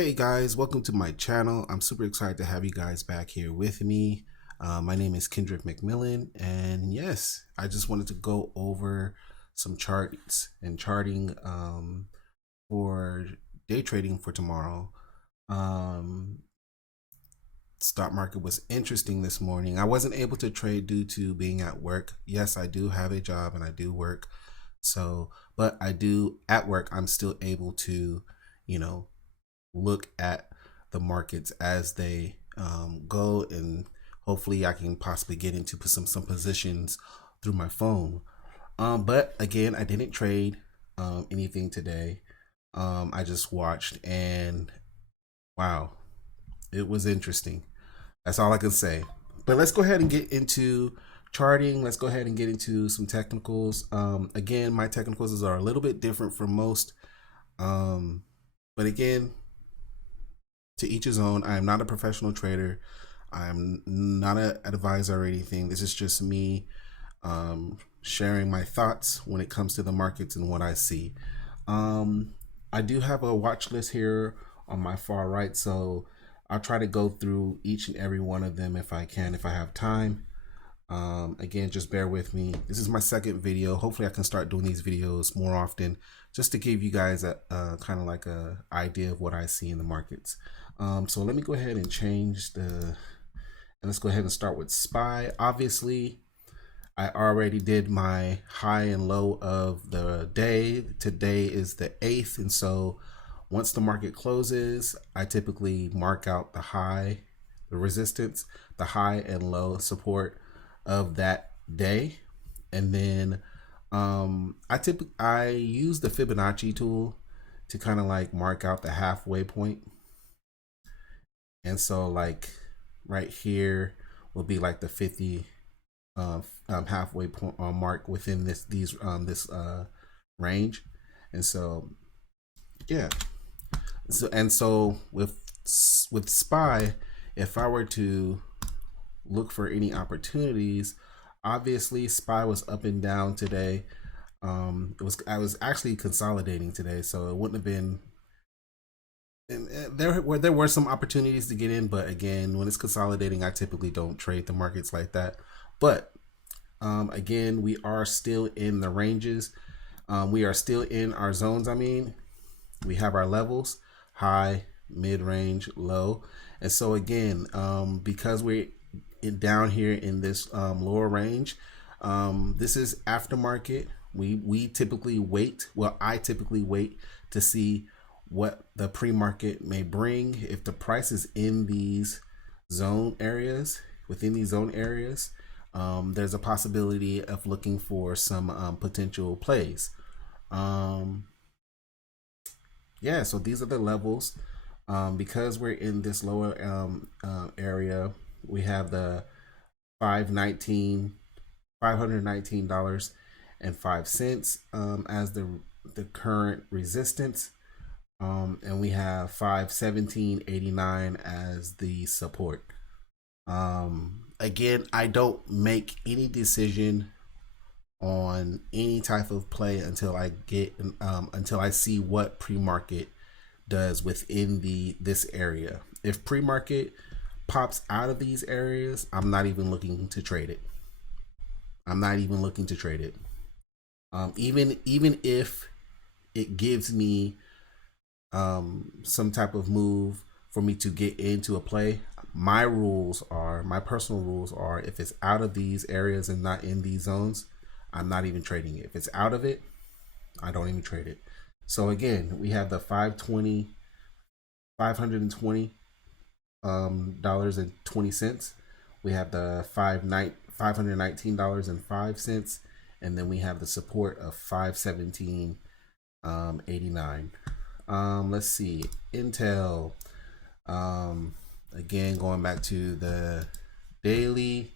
Hey guys, welcome to my channel. I'm super excited to have you guys back here with me. My name is Kendrick McMillan, and yes, I just wanted to go over some charts and charting for day trading for tomorrow. Um, Stock market was interesting this morning. I wasn't able to trade due to being at work. Yes, I do have a job and I do work. But I do at work, I'm still able to, you know, look at the markets as they go, and hopefully I can possibly get into some positions through my phone. But again, I didn't trade anything today. I just watched, and wow, it was interesting. That's all I can say. But let's go ahead and get into charting. Let's go ahead and get into some technicals. Again, my technicals are a little bit different from most. But again, to each his own. I am not a professional trader. I'm not an advisor or anything. This is just me sharing my thoughts when it comes to the markets and what I see. I do have a watch list here on my far right, so I'll try to go through each and every one of them if I can, if I have time. Again, just bear with me. This is my second video. Hopefully I can start doing these videos more often, just to give you guys a kind of like a idea of what I see in the markets. So let me go ahead and change and let's go ahead and start with SPY. Obviously, I already did my high and low of the day. Today is the 8th, and so once the market closes, I typically mark out the high, the resistance, the high and low support of that day, and then I use the Fibonacci tool to kind of like mark out the halfway point. And so like right here will be like the 50 halfway point mark within this range. And so yeah, so with SPY, if I were to look for any opportunities, obviously SPY was up and down today. I was actually consolidating today, so it wouldn't have been. And there were some opportunities to get in, but again, when it's consolidating, I typically don't trade the markets like that. But again, we are still in the ranges. We are still in our zones. I mean, we have our levels: high, mid range, low. And so again, because we're down here in this lower range, this is aftermarket. We typically wait. Well, I typically wait to see what the pre-market may bring. If the price is in these zone areas, within these zone areas, there's a possibility of looking for some potential plays. Yeah, so these are the levels. Because we're in this lower area, we have the $519.05 as the current resistance. And we have 517.89 as the support. Again, I don't make any decision on any type of play until I see what pre-market does within this area. If pre-market pops out of these areas, I'm not even looking to trade it. Even if it gives me some type of move for me to get into a play, my personal rules are, if it's out of these areas and not in these zones, I'm not even trading it. If it's out of it, I don't even trade it. So again, we have the $520 $520.20. We have the $519.05, and then we have the support of 517.89. Let's see, Intel. Again, going back to the daily,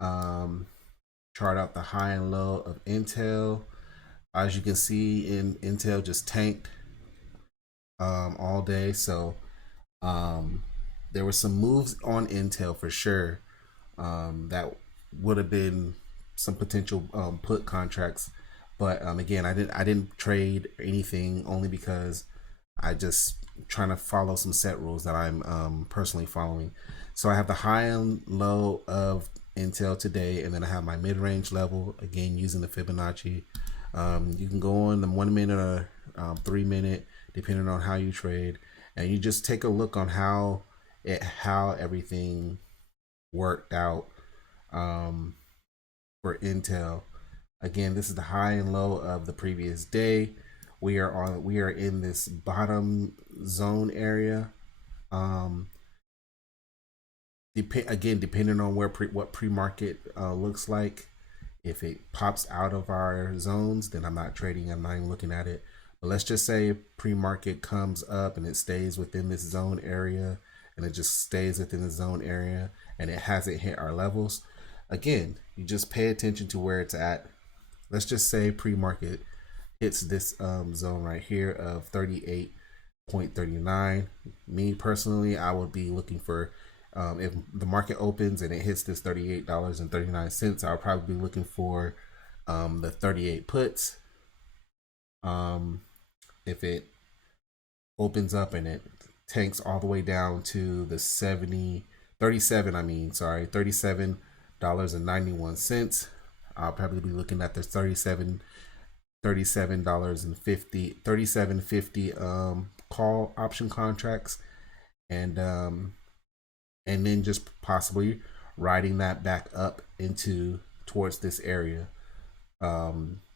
chart out the high and low of Intel. As you can see, Intel just tanked all day. So there were some moves on Intel for sure that would have been some potential put contracts. But again, I didn't trade anything, only because I just trying to follow some set rules that I'm personally following. So I have the high and low of Intel today, and then I have my mid-range level, again using the Fibonacci. You can go on the 1 minute or 3 minute, depending on how you trade, and you just take a look on how everything worked out for Intel. Again, this is the high and low of the previous day. We are in this bottom zone area. Depending on what pre-market looks like. If it pops out of our zones, then I'm not trading. I'm not even looking at it. But let's just say pre-market comes up and it stays within this zone area, and it just stays within the zone area, and it hasn't hit our levels. Again, you just pay attention to where it's at. Let's just say pre-market hits this zone right here of 38.39. Me personally, I would be looking for, if the market opens and it hits this $38.39, I'll probably be looking for the 38 puts. If it opens up and it tanks all the way down to the $37.91, I'll probably be looking at the $37.50 call option contracts, and then just possibly riding that back up into towards this area,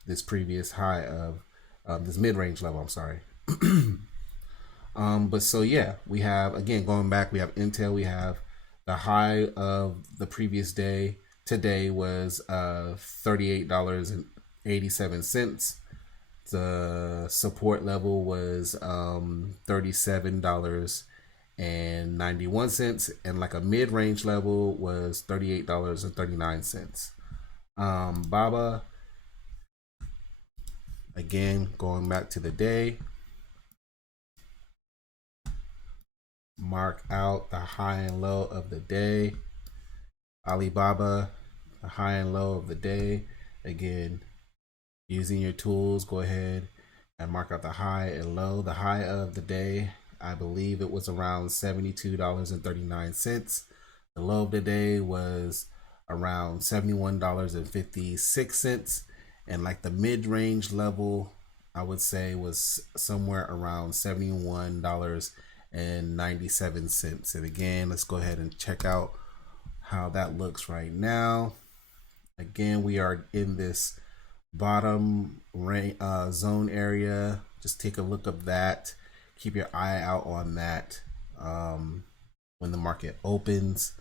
this previous high of this mid-range level. I'm sorry. But so yeah, we have, again, going back, we have Intel. We have the high of the previous day. Today was $38.87. The support level was $37.91, and like a mid-range level was $38.39. Baba, again, going back to the day, mark out the high and low of the day. Alibaba, the high and low of the day. Again, using your tools, go ahead and mark out the high and low. The high of the day, I believe it was around $72.39. The low of the day was around $71.56. And like the mid-range level, I would say was somewhere around $71.97. And again, let's go ahead and check out how that looks right now. Again, we are in this bottom zone area. Just take a look of that. Keep your eye out on that when the market opens.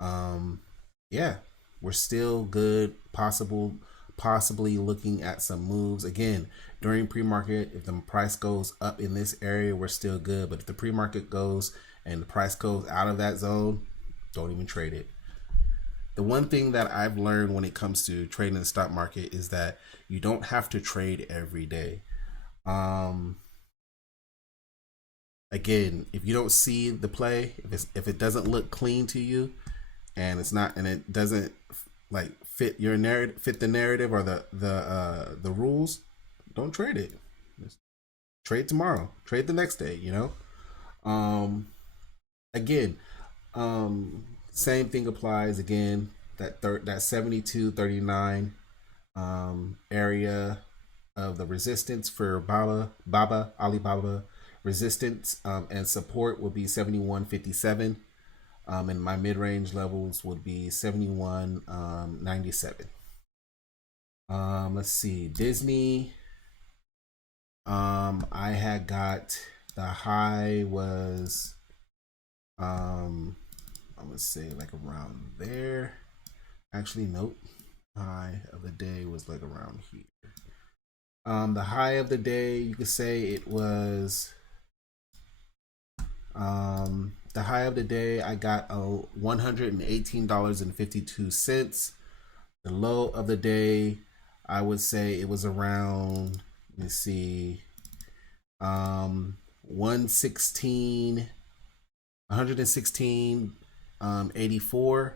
Yeah, we're still good. Possibly looking at some moves. Again, during pre-market, if the price goes up in this area, we're still good. But if the pre-market goes and the price goes out of that zone, don't even trade it. The one thing that I've learned when it comes to trading the stock market is that you don't have to trade every day. Again, if you don't see the play, if it doesn't look clean to you, and it doesn't like fit your narrative, fit the narrative or the rules, don't trade it. Just trade tomorrow, trade the next day. Again, same thing applies. Again, that 72.39 area of the resistance for Alibaba resistance and support will be 71.57. And my mid-range levels would be 71.97. Let's see, Disney. I had got the high was I'm gonna say like around there. Actually, nope. High of the day was like around here. The high of the day, you could say it was the high of the day, I got $118.52. The low of the day, I would say it was around, let me see, 116.84.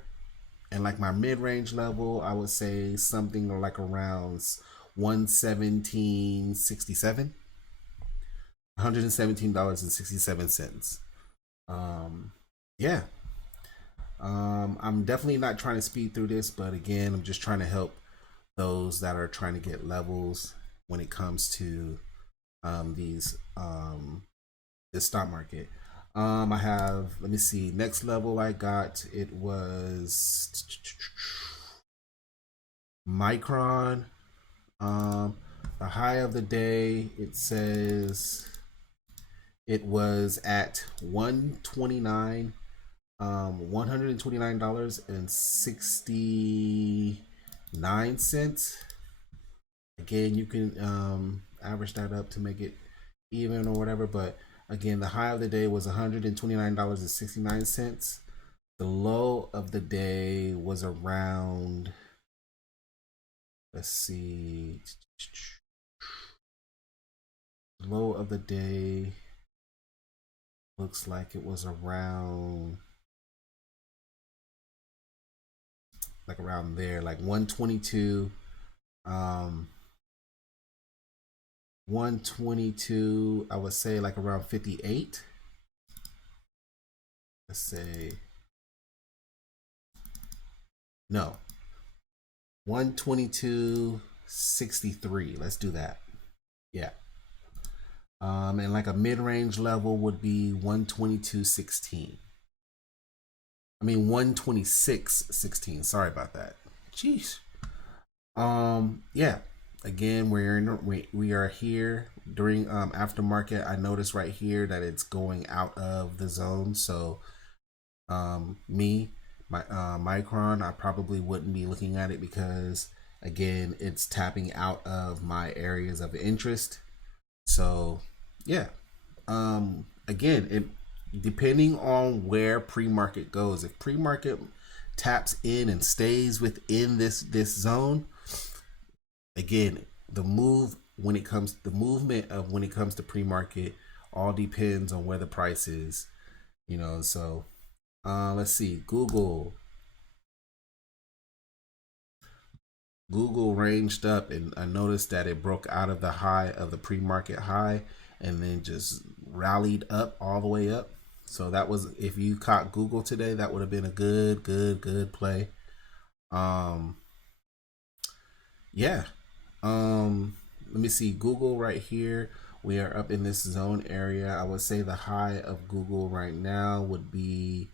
And like my mid-range level, I would say something like around 117.67. $117.67. Yeah. I'm definitely not trying to speed through this, but again, I'm just trying to help those that are trying to get levels when it comes to these this stock market. I have, let me see, next level I got, it was Micron. The high of the day, it says it was at 129 $129.69. Again, you can average that up to make it even or whatever, but again, the high of the day was $129.69. The low of the day was around, let's see, low of the day looks like it was around, like around there, like 122 122, I would say like around 58. Let's say, no, 122.63. Let's do that. Yeah. And like a mid-range level would be 122.16. I mean 126.16. Sorry about that. Jeez. Yeah. Again, we are here during aftermarket. I noticed right here that it's going out of the zone. So my Micron, I probably wouldn't be looking at it because again, it's tapping out of my areas of interest. So yeah. Again, it depending on where pre-market goes. If pre-market taps in and stays within this zone, again, the movement of when it comes to pre-market all depends on where the price is, so let's see. Google ranged up, and I noticed that it broke out of the high of the pre-market high and then just rallied up all the way up. So that was, if you caught Google today, that would have been a good play. Yeah. Let me see. Google right here. We are up in this zone area. I would say the high of Google right now would be,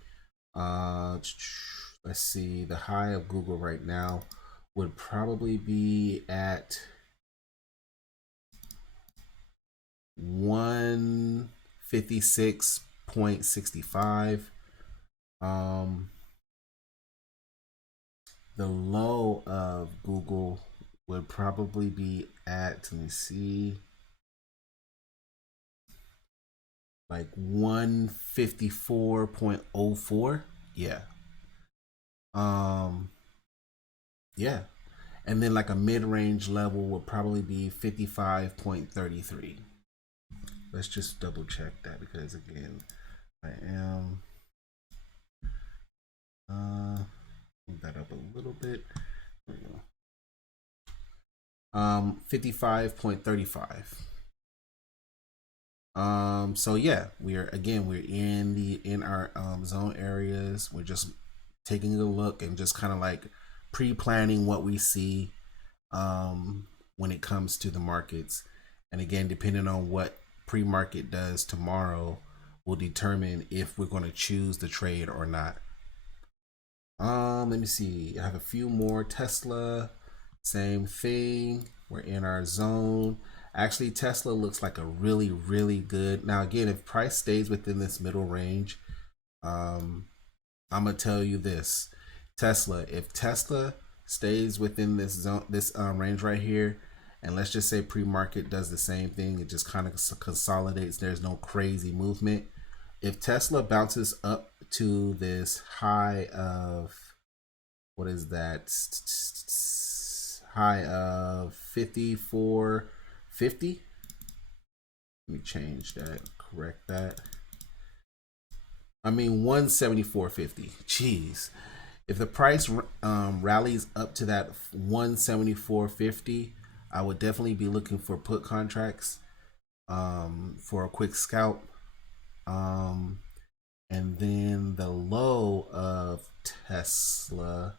let's see. The high of Google right now would probably be at 156.65. The low of Google would probably be at, let me see, like 154.04. Yeah. Yeah. And then like a mid-range level would probably be 55.33. Let's just double check that because again, I am move that up a little bit. 55.35. So yeah, we're in our zone areas. We're just taking a look and just kind of like pre-planning what we see when it comes to the markets. And again, depending on what pre-market does tomorrow will determine if we're going to choose the trade or not. Let me see. I have a few more. Tesla, same thing. We're in our zone. Actually, Tesla looks like a really good. Now again, if price stays within this middle range, I'm gonna tell you this. If Tesla stays within this zone, this range right here, and let's just say pre-market does the same thing, it just kind of consolidates. There's no crazy movement. If Tesla bounces up to this high of, what is that? High of 54.50. Let me change that, correct that. I mean 174.50. Jeez. If the price rallies up to that 174.50, I would definitely be looking for put contracts. for a quick scalp. Um, and then the low of Tesla,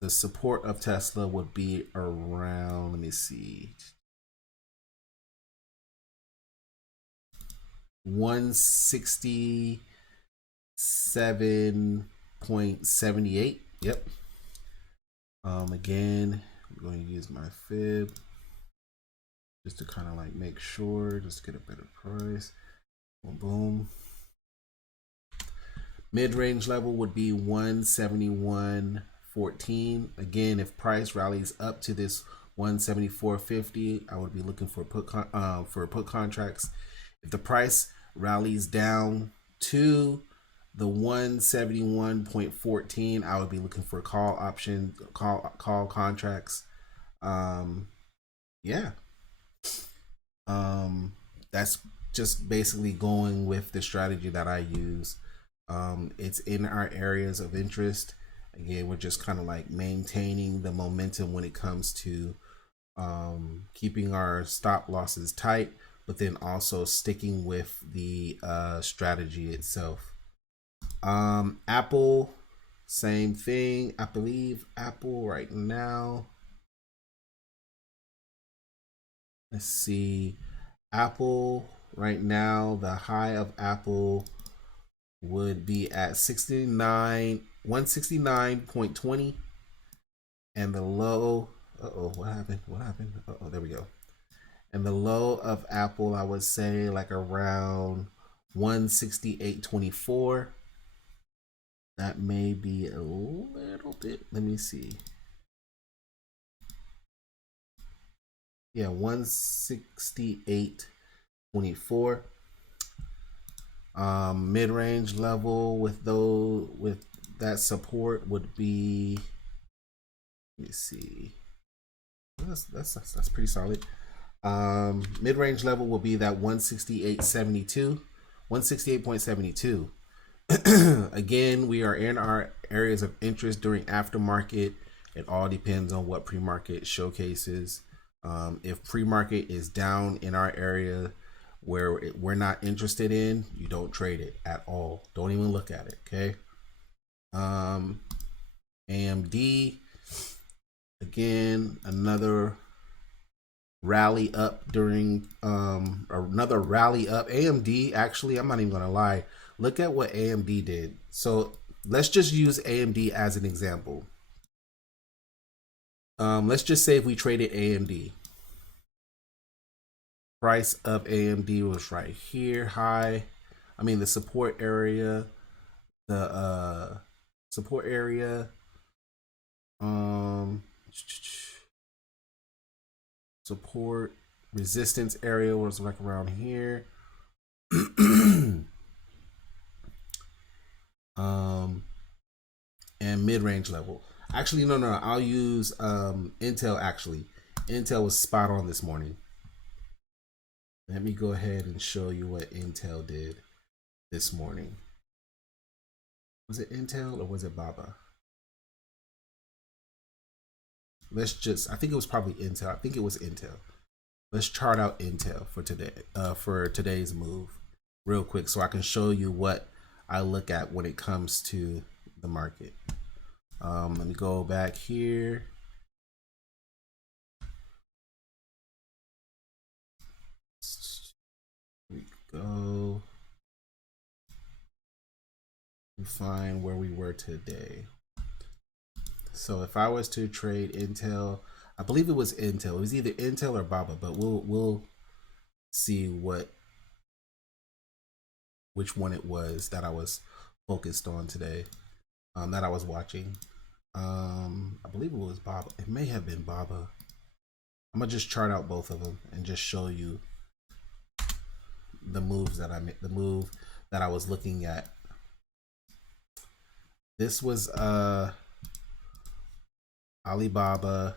the support of Tesla would be around, let me see, 167.78. Yep. Again, I'm going to use my fib just to kind of like make sure, just to get a better price. Boom, boom. Mid-range level would be 171.14. Again, if price rallies up to this 174.50, I would be looking for put contracts. If the price rallies down to the 171.14, I would be looking for call option, call contracts. Yeah. That's just basically going with the strategy that I use. It's in our areas of interest. Again, we're just kind of like maintaining the momentum when it comes to keeping our stop losses tight, but then also sticking with the strategy itself. Apple, same thing. I believe Apple right now. Let's see. Apple right now, the high of Apple would be at 169.20, and the low, what happened, there we go. And the low of Apple, I would say like around 168.24. That may be a little bit, let me see. Yeah, 168.24. Mid-range level with that support would be, let me see, that's pretty solid. Mid-range level will be that 168.72. Again, we are in our areas of interest during aftermarket. It all depends on what pre-market showcases. If pre-market is down in our area where we're not interested in, you don't trade it at all. Don't even look at it. Okay. AMD, again, another rally up during another rally up. AMD, actually, I'm not even gonna lie, look at what AMD did. So let's just use AMD as an example. Let's just say if we traded AMD, price of AMD was right here, high. I mean the support area, support resistance area was like around here. And mid-range level. Actually, no, I'll use Intel. Actually, Intel was spot on this morning. Let me go ahead and show you what Intel did this morning. Was it Intel or was it Baba? Let's just, I think it was probably Intel. I think it was Intel. Let's chart out Intel for today, for today's move real quick so I can show you what I look at when it comes to the market. Let me go back here. Here we go. And find where we were today. So if I was to trade Intel, I believe it was Intel. It was either Intel or Baba, but we'll see which one it was that I was focused on today, that I was watching. I believe it was Baba. It may have been Baba. I'm gonna just chart out both of them and just show you the moves that I made, the move that I was looking at. This was Alibaba,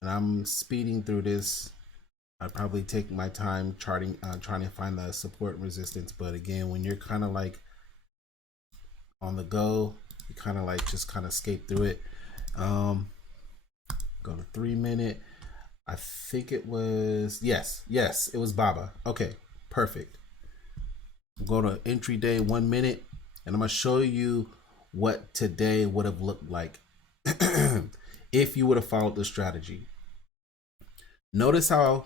and I'm speeding through this. I'd probably take my time charting, trying to find the support and resistance. But again, when you're kind of like on the go, you kind of like just kind of skate through it. Go to 3 minute. I think it was, yes, it was Baba. Okay, perfect. Go to entry day 1 minute, and I'm gonna show you what today would have looked like if you would have followed the strategy. Notice how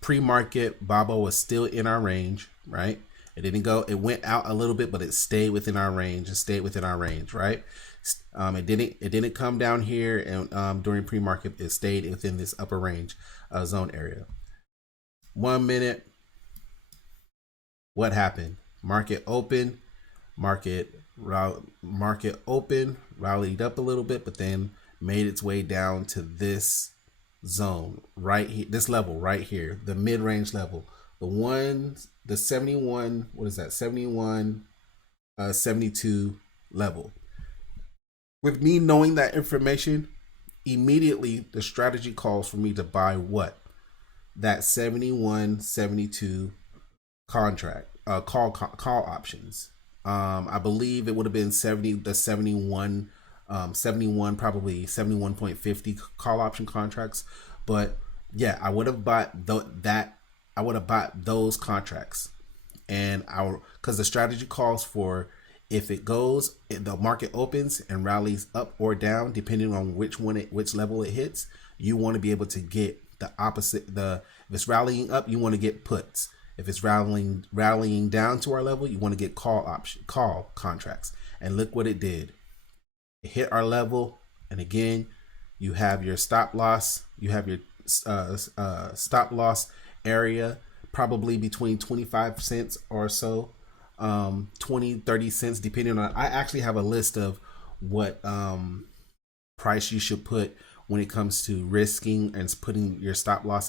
pre-market Baba was still in our range, right? It didn't go, it went out a little bit, but it stayed within our range. It stayed within our range, right? It didn't come down here, and during pre-market, it stayed within this upper range zone area. 1 minute, what happened? Market open, market open, rallied up a little bit, but then made its way down to this zone right here, this level right here, the mid-range level, the 71, what is that, 71 72 level. With me knowing that information, immediately the strategy calls for me to buy what? That 71-72 contract, call options. I believe it would have been 71, probably 71.50 call option contracts. But yeah, I would have bought I would have bought those contracts, and because the strategy calls for, if it goes, the market opens and rallies up or down depending on which level it hits. You want to be able to get the opposite. If it's rallying up, you want to get puts. If it's rallying down to our level, you want to get call contracts. And look what it did. It hit our level, and again, you have your stop loss. You have your stop loss area, probably between 25 cents or so, 20-30 cents, depending on. I actually have a list of what price you should put when it comes to risking and putting your stop loss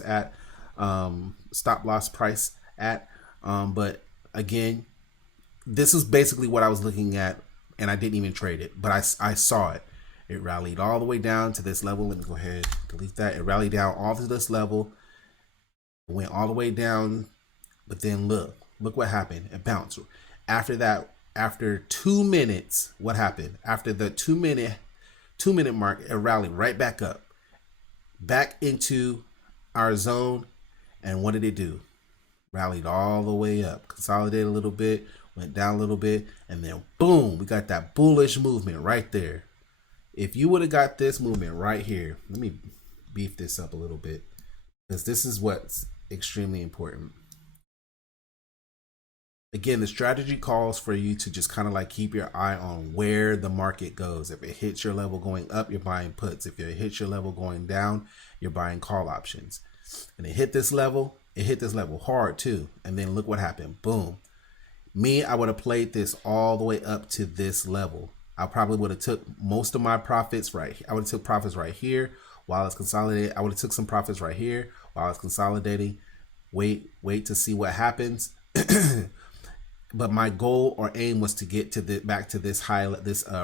price at. But again, this is basically what I was looking at, and I didn't even trade it, but I saw it. It rallied all the way down to this level. Let me go ahead, delete that. It rallied down all to this level. It went all the way down, but then look what happened. It bounced. After that, after 2 minutes, what happened? After the 2 minute mark, it rallied right back up, back into our zone. And what did it do? Rallied all the way up, consolidated a little bit, went down a little bit, and then boom, we got that bullish movement right there. If you would have got this movement right here, let me beef this up a little bit, because this is what's extremely important. Again, the strategy calls for you to just kind of like keep your eye on where the market goes. If it hits your level going up, you're buying puts. If it hits your level going down, you're buying call options. And it hit this level hard too. And then look what happened. Boom. Me, I would have played this all the way up to this level. I probably would have took most of my profits right here. I would have took profits right here while it's consolidating. I would have took some profits right here while it's consolidating. Wait to see what happens. But my goal or aim was to get to back to this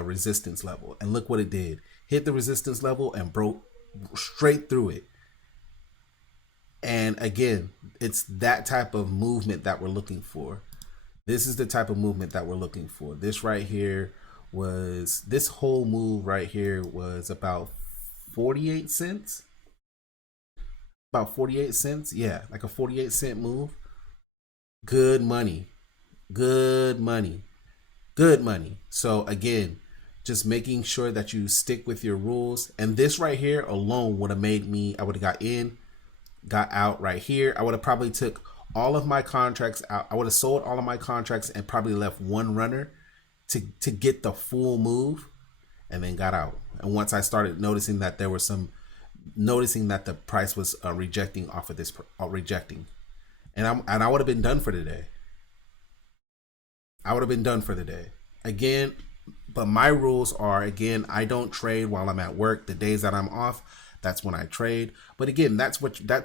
resistance level. And look what it did. Hit the resistance level and broke straight through it. And again, it's that type of movement that we're looking for. This is the type of movement that we're looking for. This whole move right here was about 48 cents. About 48 cents. Yeah, like a 48-cent move. Good money. So again, just making sure that you stick with your rules. And this right here alone would have made me, I would have got out right here. I would have probably took all of my contracts out. I would have sold all of my contracts and probably left one runner to get the full move, and then got out. And once I started noticing that the price was rejecting off of this, rejecting, and I would have been done for the day. Again, but my rules are, again, I don't trade while I'm at work. The days that I'm off, that's when I trade. But again, that's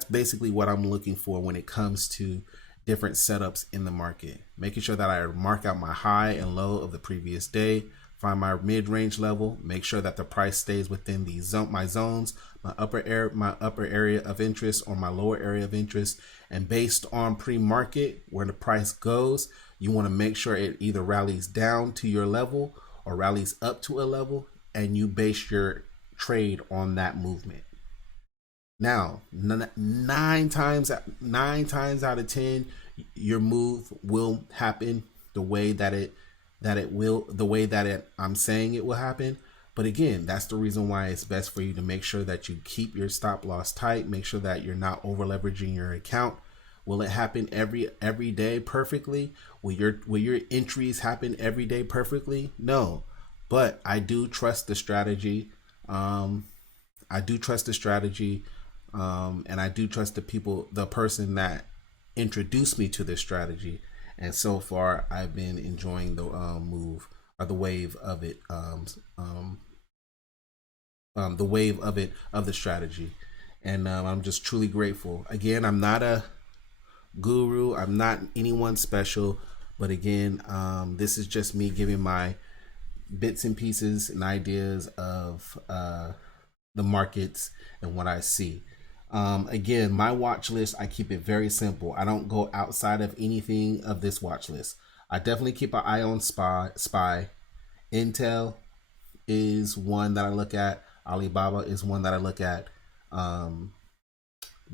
basically what I'm looking for when it comes to different setups in the market. Making sure that I mark out my high and low of the previous day, find my mid-range level, make sure that the price stays within my zones, my upper area of interest or my lower area of interest. And based on pre-market, where the price goes, you want to make sure it either rallies down to your level or rallies up to a level, and you base your trade on that movement. Now, nine times out of 10, your move will happen the way that I'm saying it will happen. But again, that's the reason why it's best for you to make sure that you keep your stop loss tight. Make sure that you're not over leveraging your account. Will it happen every day perfectly? Will your entries happen every day perfectly? No, but I do trust the strategy. Um, I do trust the strategy, and I do trust the person that introduced me to this strategy. And so far, I've been enjoying the move or the wave of it, the wave of it of the strategy, and I'm just truly grateful. Again, I'm not a guru. I'm not anyone special, but again, this is just me giving my bits and pieces and ideas of the markets and what I see. Again, my watch list, I keep it very simple. I don't go outside of anything of this watch list. I definitely keep an eye on SPY. Intel is one that I look at. Alibaba is one that I look at. Um,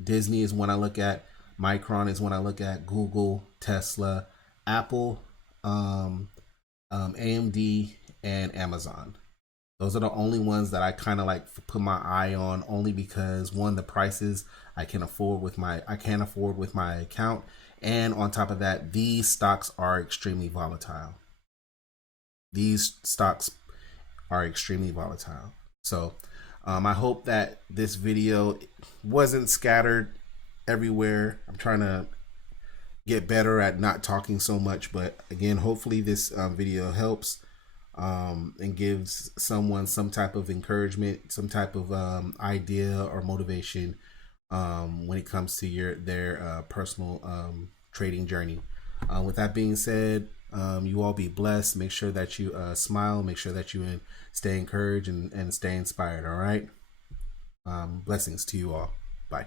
Disney is one I look at. Micron is one I look at. Google, Tesla, Apple, AMD, and Amazon. Those are the only ones that I kind of like put my eye on, only because one, the prices I can't afford with my account, and on top of that, these stocks are extremely volatile. These stocks are extremely volatile. So I hope that this video wasn't scattered everywhere. I'm trying to get better at not talking so much, but again, hopefully this video helps and gives someone some type of encouragement, some type of idea or motivation when it comes to their personal trading journey. With that being said, you all be blessed. Make sure that you smile. Make sure that you stay encouraged and stay inspired. All right. Blessings to you all. Bye.